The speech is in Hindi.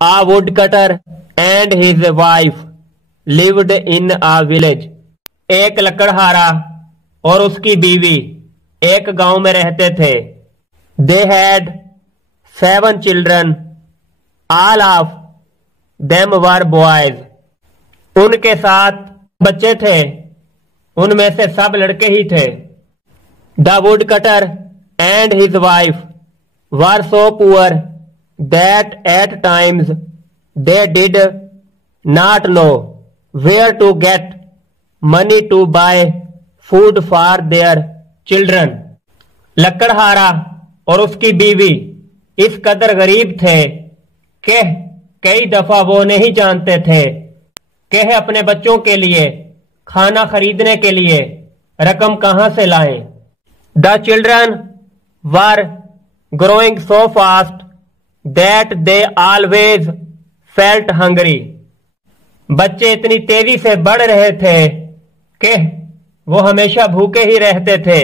A woodcutter and his wife lived in a village. एक लकड़हारा और उसकी बीवी एक गांव में रहते थे. They had 7 children. All of them were boys. उनके 7 बच्चे थे. उनमें से सब लड़के ही थे. The woodcutter and his wife were so poor that at times they did not know where to get money to buy food for their children. लकड़हारा और उसकी बीवी इस कदर गरीब थे कि कई दफा वो नहीं जानते थे कि अपने बच्चों के लिए खाना खरीदने के लिए रकम कहां से लाएं. The children were growing so fast that they always felt hungry. बच्चे इतनी तेजी से बढ़ रहे थे कि वो हमेशा भूखे ही रहते थे.